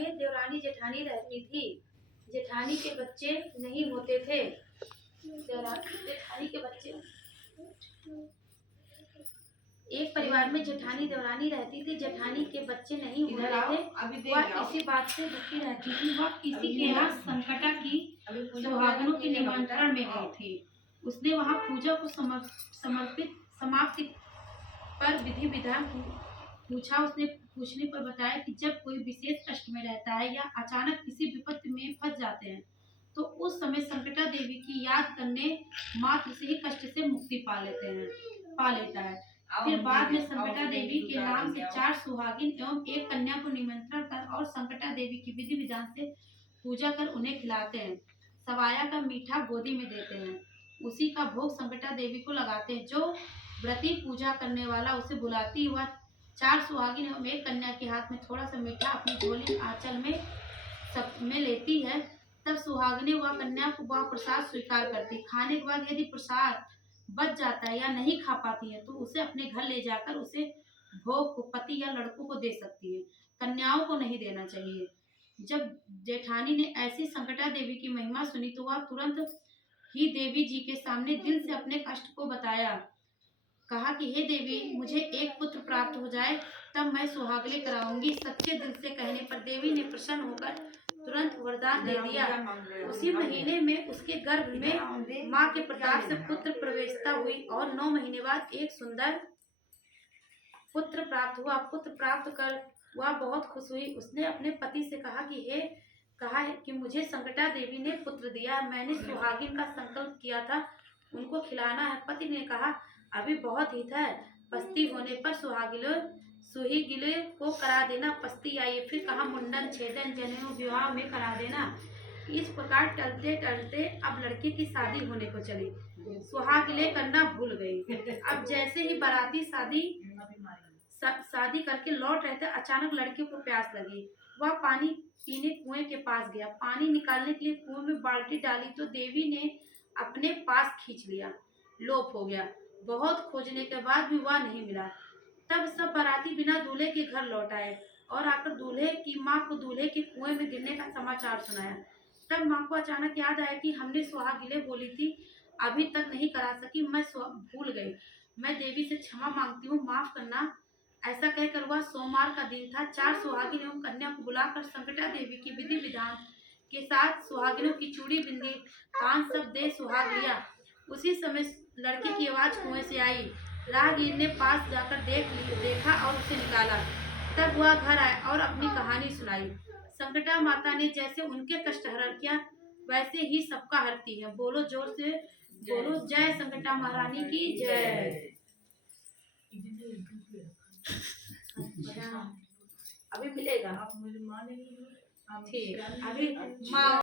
में देवरानी जेठानी रहती थी। जेठानी के बच्चे नहीं होते थे। जेठानी के बच्चे एक परिवार में जेठानी देवरानी रहती थी। जेठानी के बच्चे नहीं होते थे। वह इसी बात से दुखी रहती थी। वह किसी के यहाँ संकटा की सुहागनों के निमंत्रण में गई थी। उसने वहाँ पूजा को समाप्ति पर विधि विधान पूछा। उसने पूछने पर बताया कि जब कोई विशेष कष्ट में रहता है या अचानक किसी विपत्ति में फंस जाते हैं तो उस समय संकटा देवी की याद करने मात्र से ही कष्ट से मुक्ति पा लेता है। फिर बाद में संकटा देवी के नाम से 4 सुहागिन एवं 1 कन्या को निमंत्रण कर और संकटा देवी की विधि विधान से पूजा कर उन्हें खिलाते हैं। सवाया का मीठा गोदी में देते हैं। उसी का भोग संकटा देवी को लगाते हैं। जो व्रती पूजा करने वाला उसे बुलाती, वह 4 सुहागिन एवं 1 कन्या के हाथ में थोड़ा सा मीठा अपनी झोली आंचल में लेती है। तब सुहागिनें वह कन्या को वह प्रसाद स्वीकार करती। खाने के बाद यदि प्रसाद बच जाता है या नहीं खा पाती है तो उसे अपने घर ले जाकर उसे भोग को पति या लड़कों को दे सकती है। कन्याओं को नहीं देना चाहिए। जब जेठानी ने ऐसी संकटा देवी की महिमा सुनी तो वह तुरंत ही देवी जी के सामने दिल से अपने कष्ट को बताया। कहा कि हे देवी, मुझे एक पुत्र प्राप्त हो जाए तब मैं सुहागले कराऊंगी। सच्चे दिल से कहने पर देवी ने प्रसन्न होकर तुरंत वरदान दे दिया। उसी महीने में उसके गर्भ में माँ के प्रताप से पुत्र प्रवेशता हुई और 9 महीने बाद एक सुंदर पुत्र प्राप्त हुआ। पुत्र प्राप्त कर वह बहुत खुश हुई। उसने अपने पति से कहा कि मुझे संकटा देवी ने पुत्र दिया। मैंने सुहागिन का संकल्प किया था, उनको खिलाना है। पति ने कहा अभी बहुत हित है, पस्ती होने पर सुहागिले को करा देना। पस्ती आई, फिर कहा मुंडन, छेदन, जनेऊ विवाह में करा देना। इस प्रकार टलते टलते अब लड़के की शादी होने को चली। सुहागिले करना भूल गई। अब जैसे ही बाराती शादी करके लौट रहे थे, अचानक लड़के को प्यास लगी। वह पानी पीने कुएं के पास गया। पानी निकालने के लिए कुएं में बाल्टी डाली तो देवी ने अपने पास खींच लिया। लोप हो गया। बहुत खोजने के बाद भी वह नहीं मिला। तब सब बाराती बिना दूल्हे के घर लौट आए और आकर दूल्हे की माँ को दूल्हे के कुएं में गिरने का समाचार सुनाया। तब माँ को अचानक याद आया कि हमने सुहागिले बोली थी, अभी तक नहीं करा सकी, मैं भूल गई। मैं देवी से क्षमा मांगती हूँ, माफ करना। ऐसा कहकर वह सोमवार का दिन था। 4 सुहागिन एवं कन्या को बुलाकर संकटा देवी की विधि विधान के साथ सुहागिनों की चूड़ी, बिंदी, कान सब दे सुहाग लिया। उसी समय लड़की की आवाज कुएं से आई। राहगीर ने पास जाकर देखा और उसे निकाला। तब वह घर आए और अपनी कहानी सुनाई। संकटा माता ने जैसे उनके कष्ट हरण किया वैसे ही सबका हरती है। बोलो जोर से बोलो, जय संकटा महारानी की जय। अभी मिलेगा। ठीक, अभी माँ